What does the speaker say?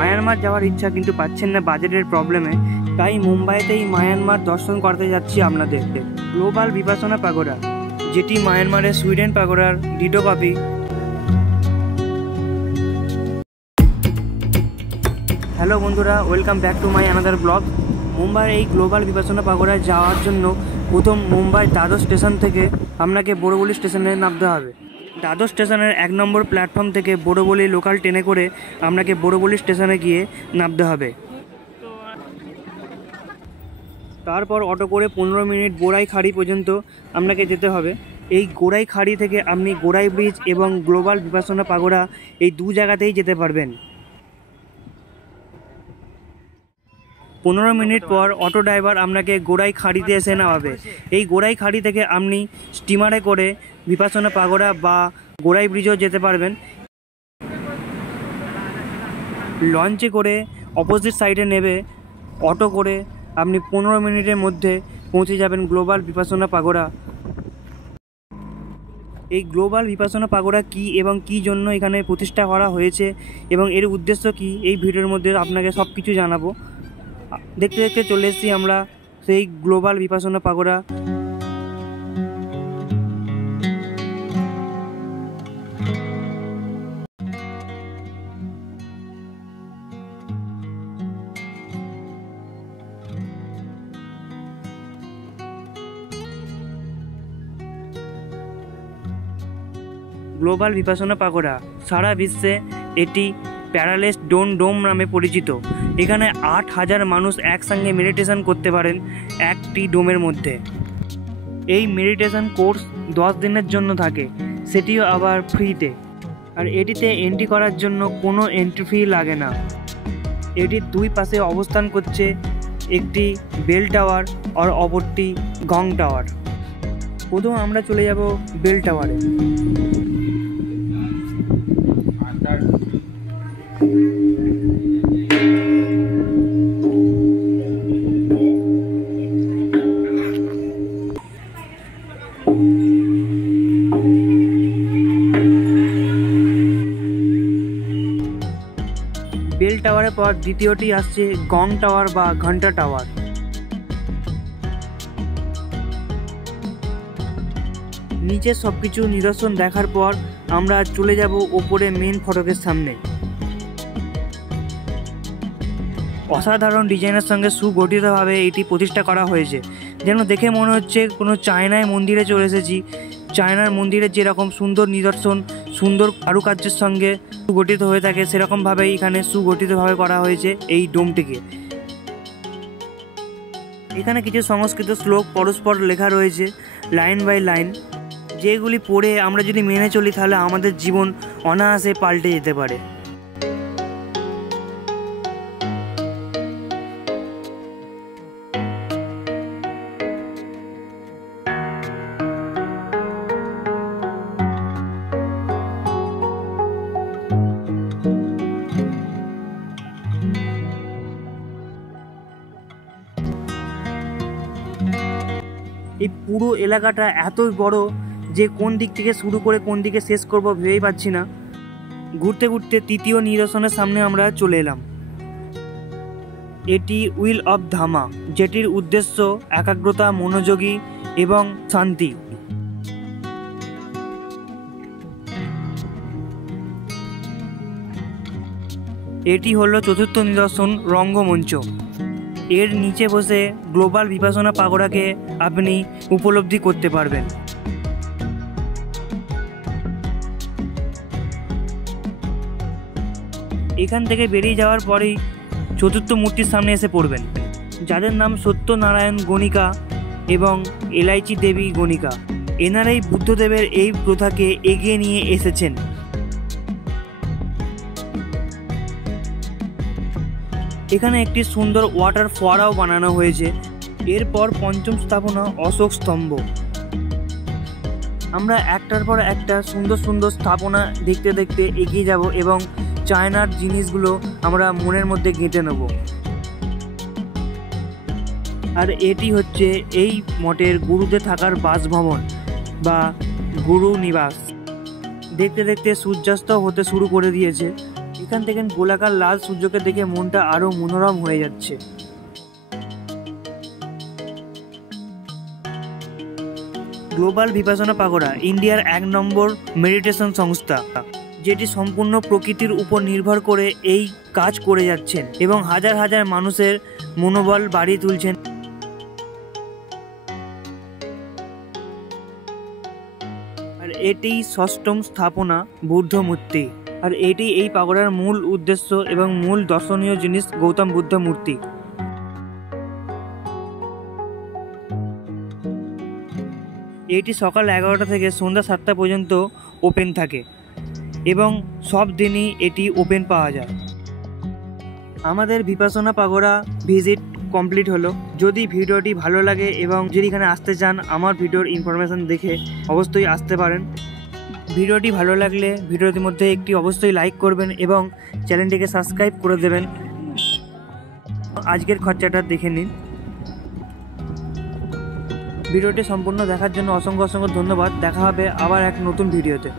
মায়ানমার যাওয়ার ইচ্ছা কিন্তু পাচ্ছেন না বাজেটের প্রবলেমে, তাই মুম্বাইতেই মায়ানমার দর্শন করতে যাচ্ছি আপনাদের। গ্লোবাল বিপাশনা পাগোড়া, যেটি মায়ানমারের সুইডেন পাগোড়ার ডিটো কপি। হ্যালো বন্ধুরা, welcome back to my another blog. মুম্বাইয়ের এই গ্লোবাল বিপাশনা পাগোড়ায় যাওয়ার জন্য প্রথম মুম্বাই দাদর স্টেশন থেকে আপনাকে বোরোবলি স্টেশনে নামতে হবে। দাদর স্টেশনের 1 নম্বর প্ল্যাটফর্ম থেকে বোরোবলি লোকাল ট্রেনে করে আপনাকে বোরোবলি স্টেশনে গিয়ে নামতে হবে। তারপর অটো করে 15 মিনিট গোড়াই খাড়ি পর্যন্ত আপনাকে যেতে হবে। এই গোড়াই খাড়ি থেকে আপনি গোড়াই ব্রিজ এবং গ্লোবাল বিপাশনা পাগোড়া এই দু জায়গাতেই যেতে পারবেন। 15 মিনিট পর অটো ড্রাইভার আপনাকে গোড়াই খাড়িতে এসে নামাবে। এই গোড়াই খাড়ি থেকে আপনি স্টিমারে করে বিপাশনা পাগোড়া বা গোড়াই ব্রিজও যেতে পারবেন। লঞ্চে করে অপোজিট সাইডে নেবে অটো করে আপনি 15 মিনিটের মধ্যে পৌঁছে যাবেন গ্লোবাল বিপাশনা পাগোড়া। এই গ্লোবাল বিপাশনা পাগোড়া কী এবং কী জন্য এখানে প্রতিষ্ঠা করা হয়েছে এবং এর উদ্দেশ্য কী, এই ভিডিওর মধ্যে আপনাকে সব কিছু জানাবো। দেখতে দেখতে চলে এসেছি আমরা সেই গ্লোবাল বিপাশনা পাগোড়া। গ্লোবাল বিপাশনা পাগোড়া সারা বিশ্বে এটি প্যারালাইস ডোম নামে পরিচিত। এখানে 8000 মানুষ একসঙ্গে মেডিটেশন করতে পারেন একটি ডোমের মধ্যে। এই মেডিটেশন কোর্স 10 দিনের জন্য থাকে, সেটিও আবার ফ্রিতে। আর এটিতে এন্ট্রি করার জন্য কোনো এন্ট্রি ফি লাগে না। এটির দুই পাশে অবস্থান করছে একটি বেল টাওয়ার আর অপরটি গং টাওয়ার। প্রথম আমরা চলে যাব বেল টাওয়ারে। বেল টাওয়ারের পর দ্বিতীয়টি আসছে গং টাওয়ার বা ঘন্টা টাওয়ার। নিচে সবকিছু নিদর্শন দেখার পর আমরা চলে যাব ওপরে মেন ফটকের সামনে। অসাধারণ ডিজাইনের সঙ্গে সুগঠিতভাবে এটি প্রতিষ্ঠা করা হয়েছে, যেন দেখে মনে হচ্ছে কোনো চায়নায় মন্দিরে চলে এসেছি। চায়নার মন্দিরের যেরকম সুন্দর নিদর্শন, সুন্দর কারুকার্যের সঙ্গে সুগঠিত হয়ে থাকে, সেরকমভাবেই এখানে সুগঠিতভাবে করা হয়েছে এই ডোমটিকে। এখানে কিছু সংস্কৃত শ্লোক পরস্পর লেখা রয়েছে লাইন বাই লাইন, যেগুলি পড়ে আমরা যদি মেনে চলি তাহলে আমাদের জীবন অনায়াসে পাল্টে যেতে পারে। এই পুরো এলাকাটা এতই বড় যে কোন দিক থেকে শুরু করে কোন দিকে শেষ করব ভেবেই পাচ্ছি না। ঘুরতে ঘুরতে তৃতীয় নিদর্শনের সামনে আমরা চলে এলাম। এটি হুইল অফ ধামা, যেটির উদ্দেশ্য একাগ্রতা, মনোযোগী এবং শান্তি। এটি হলো চতুর্থ নিদর্শন, রঙ্গমঞ্চ। এর নিচে বসে গ্লোবাল বিপাশনা পাগোড়াকে আপনি উপলব্ধি করতে পারবেন। এখান থেকে বেরিয়ে যাওয়ার পরেই চতুর্থ মূর্তির সামনে এসে পড়বেন, যাদের নাম সত্যনারায়ণ গণিকা এবং এলাইচি দেবী গণিকা। এনারাই বুদ্ধদেবের এই প্রথাকে এগিয়ে নিয়ে এসেছেন। এখানে একটি সুন্দর ওয়াটার ফোয়ারাও বানানো হয়েছে। এরপর পঞ্চম স্থাপনা অশোক স্তম্ভ। আমরা একটার পর একটা সুন্দর সুন্দর স্থাপনা দেখতে দেখতে এগিয়ে যাব এবং চায়নার জিনিসগুলো আমরা মনের মধ্যে গেঁথে নেব। আর এটি হচ্ছে এই মঠের গুরুদের থাকার বাসভবন বা গুরু নিবাস। দেখতে দেখতে সূর্যাস্ত হতে শুরু করে দিয়েছে। এইখান থেকে গোলাকার লাল সূর্যকে দেখে মনটা আরো মনোরম হয়ে যাচ্ছে। গ্লোবাল ভিপাসনা পাগোড়া ইন্ডিয়ার 1 নম্বর মেডিটেশন সংস্থা, যেটি সম্পূর্ণ প্রকৃতির উপর নির্ভর করে এই কাজ করে যাচ্ছেন এবং হাজার হাজার মানুষের মনোবল বাড়িয়ে তুলছেন। আর এটি 6ম স্থাপনা বুদ্ধ মূর্তি, আর এটি এই পাগোড়ার মূল উদ্দেশ্য এবং মূল দর্শনীয় জিনিস গৌতম বুদ্ধ মূর্তি। এটি সকাল 11টা থেকে সন্ধ্যা 7টা পর্যন্ত ওপেন থাকে এবং সব দিনই এটি ওপেন পাওয়া যায়। আমাদের ভিপাসনা পাগোড়া ভিজিট কমপ্লিট হলো। যদি ভিডিওটি ভালো লাগে এবং যদি এখানে আসতে চান আমার ভিডিওর ইনফরমেশন দেখে অবশ্যই আসতে পারেন। ভিডিওটি ভালো লাগলে ভিডিওটির মধ্যে একটি অবশ্যই লাইক করবেন এবং চ্যানেলটিকে সাবস্ক্রাইব করে দেবেন। আজকের খরচাটা দেখে নিন। ভিডিওটি সম্পূর্ণ দেখার জন্য অসংখ্য ধন্যবাদ। দেখা হবে আবার এক নতুন ভিডিওতে।